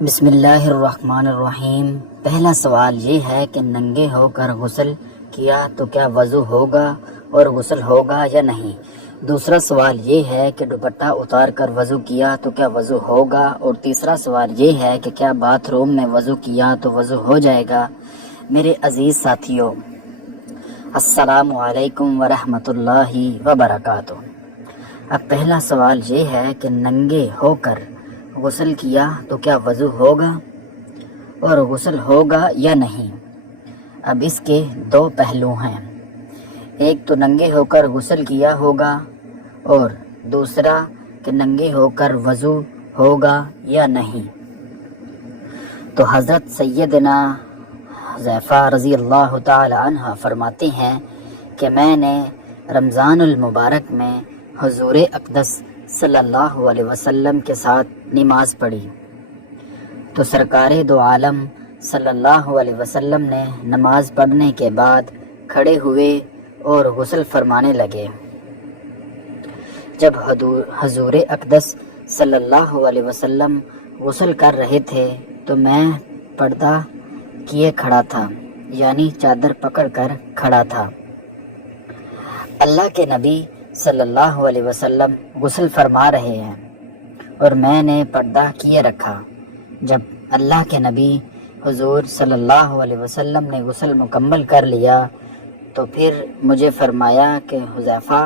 بسم اللہ الرحمن الرحیم۔ پہلا سوال یہ ہے کہ ننگے ہو کر غسل کیا تو کیا وضو ہوگا اور غسل ہوگا یا نہیں۔ دوسرا سوال یہ ہے کہ دوپٹہ اتار کر وضو کیا تو کیا وضو ہوگا، اور تیسرا سوال یہ ہے کہ کیا باتھ روم میں وضو کیا تو وضو ہو جائے گا۔ میرے عزیز ساتھیوں، السلام علیکم ورحمۃ اللہ وبرکاتہ۔ اب پہلا سوال یہ ہے کہ ننگے ہو کر غسل کیا تو کیا وضو ہوگا اور غسل ہوگا یا نہیں۔ اب اس کے دو پہلو ہیں، ایک تو ننگے ہو کر غسل کیا ہوگا اور دوسرا کہ ننگے ہو کر وضو ہوگا یا نہیں۔ تو حضرت سیدنا حذیفہ رضی اللہ تعالی عنہ فرماتے ہیں کہ میں نے رمضان المبارک میں حضور اقدس صلی اللہ علیہ وسلم کے ساتھ نماز پڑھی تو سرکار دو عالم صلی اللہ علیہ وسلم نے نماز پڑھنے کے بعد کھڑے ہوئے اور غسل فرمانے لگے۔ جب حضور اقدس صلی اللہ علیہ وسلم غسل کر رہے تھے تو میں پردہ کیے کھڑا تھا، یعنی چادر پکڑ کر کھڑا تھا۔ اللہ کے نبی صلی اللہ علیہ وسلم غسل فرما رہے ہیں اور میں نے پردہ کیے رکھا۔ جب اللہ کے نبی حضور صلی اللہ علیہ وسلم نے غسل مکمل کر لیا تو پھر مجھے فرمایا کہ حذیفہ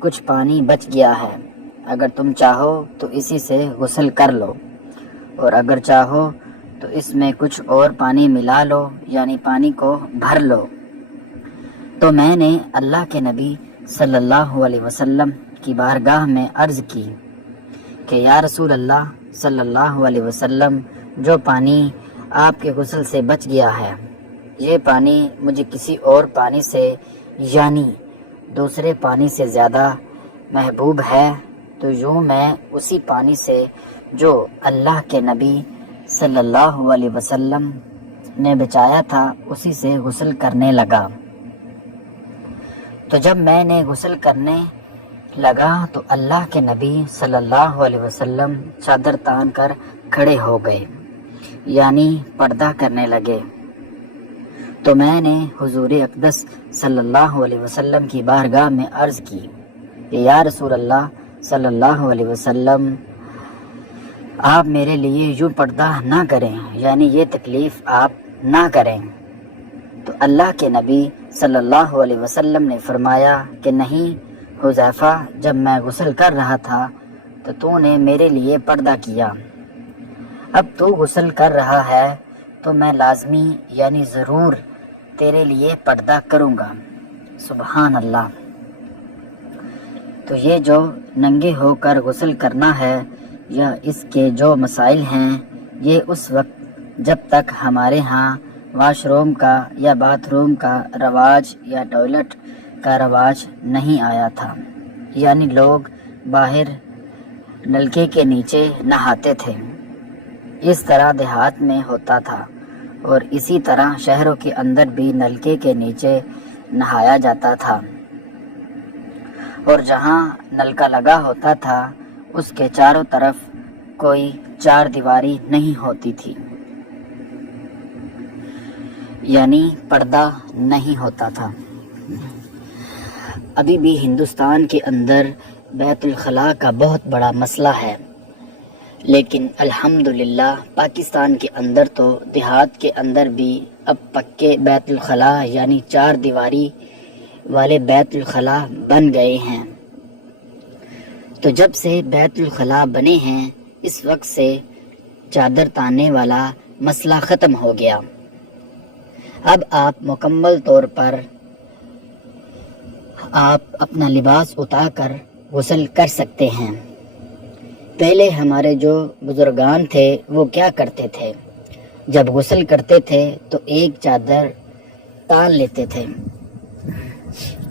کچھ پانی بچ گیا ہے، اگر تم چاہو تو اسی سے غسل کر لو، اور اگر چاہو تو اس میں کچھ اور پانی ملا لو، یعنی پانی کو بھر لو۔ تو میں نے اللہ کے نبی صلی اللہ علیہ وسلم کی بارگاہ میں عرض کی کہ یا رسول اللہ صلی اللہ علیہ وسلم، جو پانی آپ کے غسل سے بچ گیا ہے یہ پانی مجھے کسی اور پانی سے یعنی دوسرے پانی سے زیادہ محبوب ہے، تو یوں میں اسی پانی سے جو اللہ کے نبی صلی اللہ علیہ وسلم نے بچایا تھا اسی سے غسل کرنے لگا۔ تو جب میں نے غسل کرنے لگا تو اللہ کے نبی صلی اللہ علیہ وسلم چادر تان کر کھڑے ہو گئے، یعنی پردہ کرنے لگے۔ تو میں نے حضور اقدس صلی اللہ علیہ وسلم کی بارگاہ میں عرض کی کہ یا رسول اللہ صلی اللہ علیہ وسلم، آپ میرے لیے یوں پردہ نہ کریں، یعنی یہ تکلیف آپ نہ کریں۔ تو اللہ کے نبی صلی اللہ علیہ وسلم نے فرمایا کہ نہیں حذیفہ، جب میں غسل کر رہا تھا تو نے میرے لیے پردہ کیا، اب تو غسل کر رہا ہے تو میں لازمی یعنی ضرور تیرے لیے پردہ کروں گا۔ سبحان اللہ۔ تو یہ جو ننگے ہو کر غسل کرنا ہے یا اس کے جو مسائل ہیں، یہ اس وقت جب تک ہمارے ہاں واش روم کا یا باتھ روم کا رواج یا ٹوائلٹ کا رواج نہیں آیا تھا، یعنی لوگ باہر نلکے کے نیچے نہاتے تھے۔ اس طرح دیہات میں ہوتا تھا اور اسی طرح شہروں کے اندر بھی نلکے کے نیچے نہایا جاتا تھا، اور جہاں نلکا لگا ہوتا تھا اس کے چاروں طرف کوئی چار دیواری نہیں ہوتی تھی، یعنی پردہ نہیں ہوتا تھا۔ ابھی بھی ہندوستان کے اندر بیت الخلاء کا بہت بڑا مسئلہ ہے، لیکن الحمدللہ پاکستان کے اندر تو دیہات کے اندر بھی اب پکے بیت الخلاء یعنی چار دیواری والے بیت الخلاء بن گئے ہیں۔ تو جب سے بیت الخلاء بنے ہیں اس وقت سے چادر تاننے والا مسئلہ ختم ہو گیا۔ اب آپ مکمل طور پر آپ اپنا لباس اتار کر غسل کر سکتے ہیں۔ پہلے ہمارے جو بزرگان تھے وہ کیا کرتے تھے، جب غسل کرتے تھے تو ایک چادر تان لیتے تھے،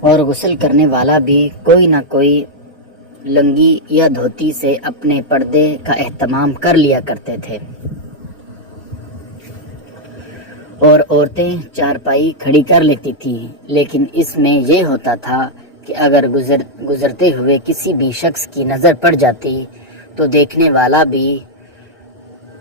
اور غسل کرنے والا بھی کوئی نہ کوئی لنگی یا دھوتی سے اپنے پردے کا اہتمام کر لیا کرتے تھے، اور عورتیں چارپائی کھڑی کر لیتی تھی۔ لیکن اس میں یہ ہوتا تھا کہ اگر گزرتے ہوئے کسی بھی شخص کی نظر پڑ جاتی تو دیکھنے والا بھی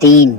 3।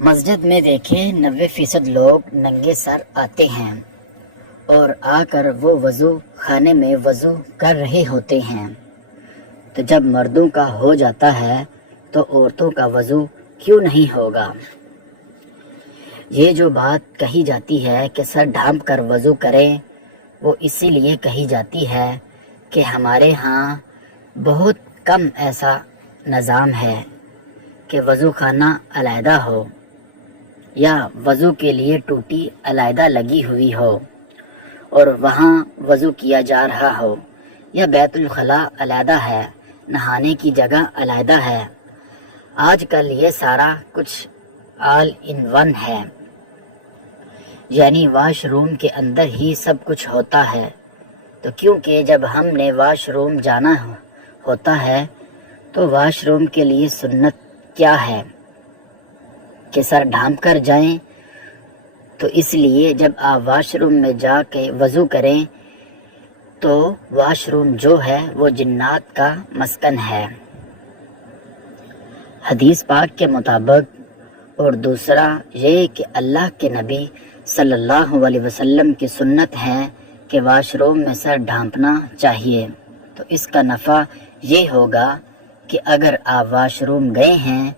مسجد میں دیکھیں 90% لوگ ننگے سر آتے ہیں اور آ کر وہ وضو خانے میں وضو کر رہے ہوتے ہیں، تو جب مردوں کا ہو جاتا ہے تو عورتوں کا وضو کیوں نہیں ہوگا؟ یہ جو بات کہی جاتی ہے کہ سر ڈھانپ کر وضو کریں، وہ اسی لیے کہی جاتی ہے کہ ہمارے ہاں بہت کم ایسا نظام ہے کہ وضو خانہ علیحدہ ہو یا وضو کے لیے ٹوٹی علیحدہ لگی ہوئی ہو اور وہاں وضو کیا جا رہا ہو، یا بیت الخلاء علیحدہ ہے، نہانے کی جگہ علیحدہ ہے۔ آج کل یہ سارا کچھ آل ان ون ہے، یعنی واش روم کے اندر ہی سب کچھ ہوتا ہے۔ تو کیونکہ جب ہم نے واش روم جانا ہوتا ہے تو واش روم کے لیے سنت کیا ہے کہ سر ڈھانپ کر جائیں، تو اس لیے جب آپ واش روم میں جا کے وضو کریں تو واش روم جو ہے وہ جنات کا مسکن ہے، حدیث پاک کے مطابق۔ اور دوسرا یہ کہ اللہ کے نبی صلی اللہ علیہ وسلم کی سنت ہے کہ واش روم میں سر ڈھانپنا چاہیے۔ تو اس کا نفع یہ ہوگا کہ اگر آپ واش روم گئے ہیں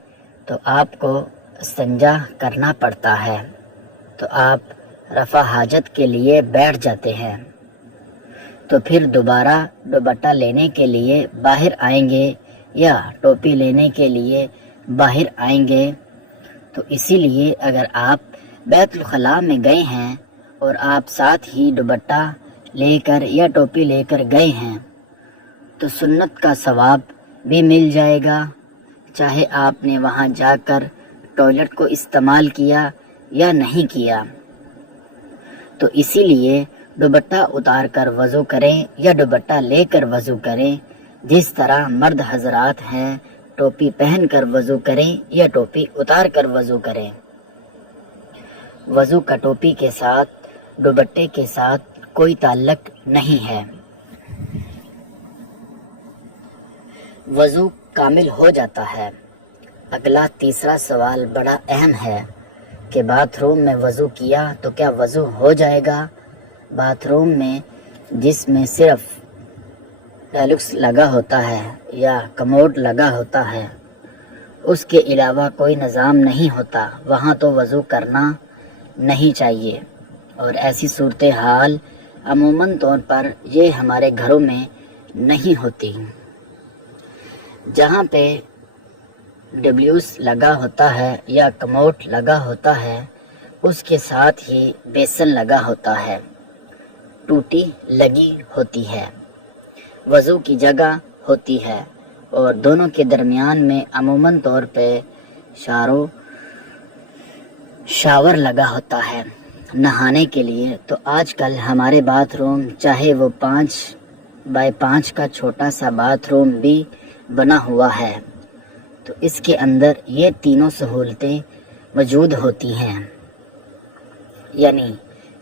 تو آپ کو استنجا کرنا پڑتا ہے، تو آپ رفع حاجت کے لیے بیٹھ جاتے ہیں، تو پھر دوبارہ دوپٹہ لینے کے لیے باہر آئیں گے یا ٹوپی لینے کے لیے باہر آئیں گے۔ تو اسی لیے اگر آپ بیت الخلاء میں گئے ہیں اور آپ ساتھ ہی دوپٹہ لے کر یا ٹوپی لے کر گئے ہیں تو سنت کا ثواب بھی مل جائے گا، چاہے آپ نے وہاں جا کر ٹوائلٹ کو استعمال کیا یا نہیں کیا۔ تو اسی لیے دوپٹہ اتار کر وضو کریں یا دوپٹہ لے کر وضو کریں، جس طرح مرد حضرات ہیں ٹوپی پہن کر وضو کریں یا ٹوپی اتار کر وضو کریں۔ وضو کا ٹوپی کے ساتھ دوپٹے کے ساتھ کوئی تعلق نہیں ہے۔ وضو کامل ہو جاتا ہے۔ اگلا تیسرا سوال بڑا اہم ہے کہ باتھ روم میں وضو کیا تو کیا وضو ہو جائے گا؟ باتھ روم میں جس میں صرف ڈیلکس لگا ہوتا ہے یا کموڈ لگا ہوتا ہے، اس کے علاوہ کوئی نظام نہیں ہوتا، وہاں تو وضو کرنا نہیں چاہیے۔ اور ایسی صورتحال عموماً طور پر یہ ہمارے گھروں میں نہیں ہوتی۔ جہاں پہ ڈبلیوس لگا ہوتا ہے یا کموڈ لگا ہوتا ہے، اس کے ساتھ ہی بیسن لگا ہوتا ہے، ٹوٹی لگی ہوتی ہے، وضو کی جگہ ہوتی ہے، اور دونوں کے درمیان میں عموماً طور پہ شاور لگا ہوتا ہے نہانے کے لیے۔ تو آج کل ہمارے باتھ روم چاہے وہ 5x5 کا چھوٹا سا باتھ روم بھی بنا ہوا ہے، تو اس کے اندر یہ تینوں سہولتیں موجود ہوتی ہیں، یعنی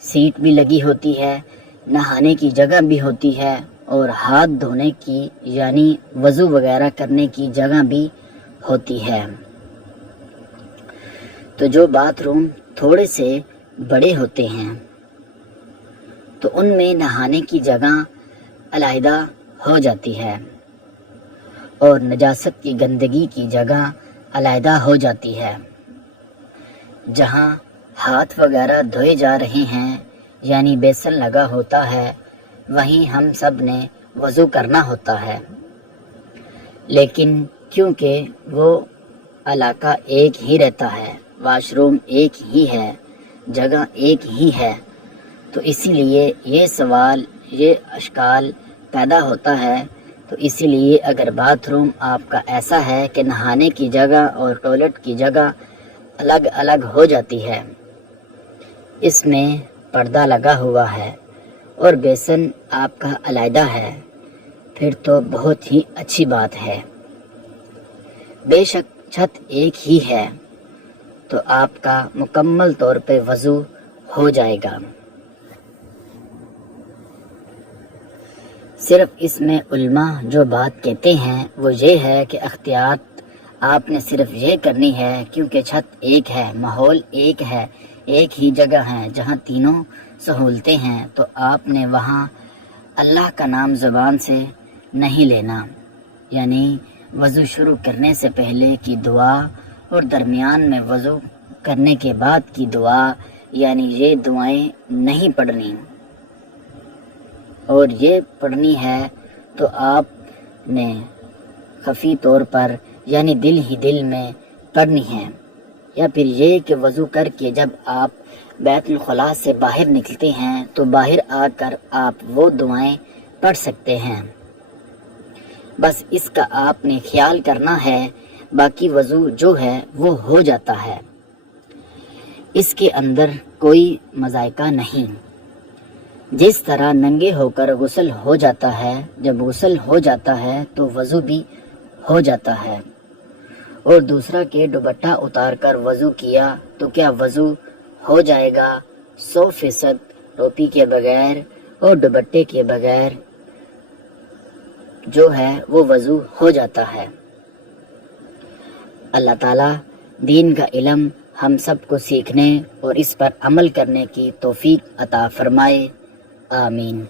سیٹ بھی لگی ہوتی ہے، نہانے کی جگہ بھی ہوتی ہے، اور ہاتھ دھونے کی یعنی وضو وغیرہ کرنے کی جگہ بھی ہوتی ہے۔ تو جو باتھ روم تھوڑے سے بڑے ہوتے ہیں تو ان میں نہانے کی جگہ علیحدہ ہو جاتی ہے اور نجاست کی گندگی کی جگہ علیحدہ ہو جاتی ہے۔ جہاں ہاتھ وغیرہ دھوئے جا رہے ہیں یعنی بیسن لگا ہوتا ہے، وہیں ہم سب نے وضو کرنا ہوتا ہے، لیکن کیونکہ وہ علاقہ ایک ہی رہتا ہے، واش روم ایک ہی ہے، جگہ ایک ہی ہے، تو اسی لیے یہ سوال، یہ اشکال پیدا ہوتا ہے۔ تو اسی لیے اگر باتھ روم آپ کا ایسا ہے کہ نہانے کی جگہ اور ٹوائلٹ کی جگہ الگ الگ ہو جاتی ہے، اس میں پردہ لگا ہوا ہے اور بیسن آپ کا علیحدہ ہے، پھر تو بہت ہی اچھی بات ہے۔ بے شک چھت ایک ہی ہے تو آپ کا مکمل طور پہ وضو ہو جائے گا۔ صرف اس میں علماء جو بات کہتے ہیں وہ یہ ہے کہ احتیاط آپ نے صرف یہ کرنی ہے کیونکہ چھت ایک ہے، ماحول ایک ہے، ایک ہی جگہ ہے جہاں تینوں سہولتیں ہیں، تو آپ نے وہاں اللہ کا نام زبان سے نہیں لینا، یعنی وضو شروع کرنے سے پہلے کی دعا اور درمیان میں وضو کرنے کے بعد کی دعا، یعنی یہ دعائیں نہیں پڑھنی، اور یہ پڑھنی ہے تو آپ نے خفی طور پر یعنی دل ہی دل میں پڑھنی ہے، یا پھر یہ کہ وضو کر کے جب آپ بیت الخلاء سے باہر نکلتے ہیں تو باہر آ کر آپ وہ دعائیں پڑھ سکتے ہیں، بس اس کا آپ نے خیال کرنا ہے، باقی وضو جو ہے وہ ہو جاتا ہے، اس کے اندر کوئی مذائقہ نہیں۔ جس طرح ننگے ہو کر غسل ہو جاتا ہے، جب غسل ہو جاتا ہے تو وضو بھی ہو جاتا ہے، اور دوسرا کہ دوپٹہ اتار کر وضو کیا تو کیا وضو ہو جائے گا؟ 100% ٹوپی کے بغیر اور دوپٹے کے بغیر جو ہے وہ وضو ہو جاتا ہے۔ اللہ تعالیٰ دین کا علم ہم سب کو سیکھنے اور اس پر عمل کرنے کی توفیق عطا فرمائے، آمین۔